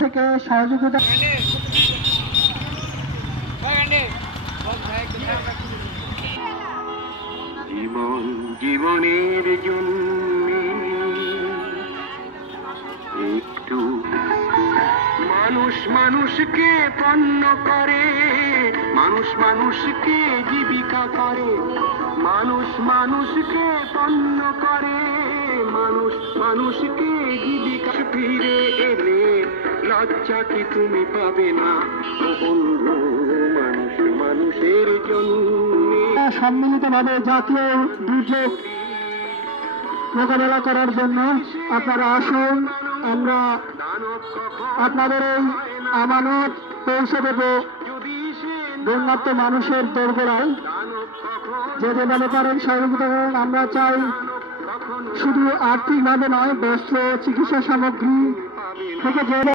থেকে সহযোগিতা জীবন, জীবনের জন্য একটু মানুষ মানুষকে পণ্য করে, মানুষ মানুষকে জীবিকা করে, মানুষ মানুষকে পণ্য করে, মানুষ মানুষকে লজ্জা কি তুমি পাবে না? মানুষ মানুষের জন্য। সম্মিলিতভাবে জাতীয় দুর্যোগ মোকাবেলা করার জন্য আপনারা আসুন, আমরা আপনাদের এই আমানত পৌঁছে দেব। বন্যাত্ম মানুষের দোরগোড়ায়। যে যেভাবে পারেন সহযোগিতা করেন, আমরা চাই শুধু আর্থিকভাবে নয়, বস্ত্র, চিকিৎসা সামগ্রী থেকে যে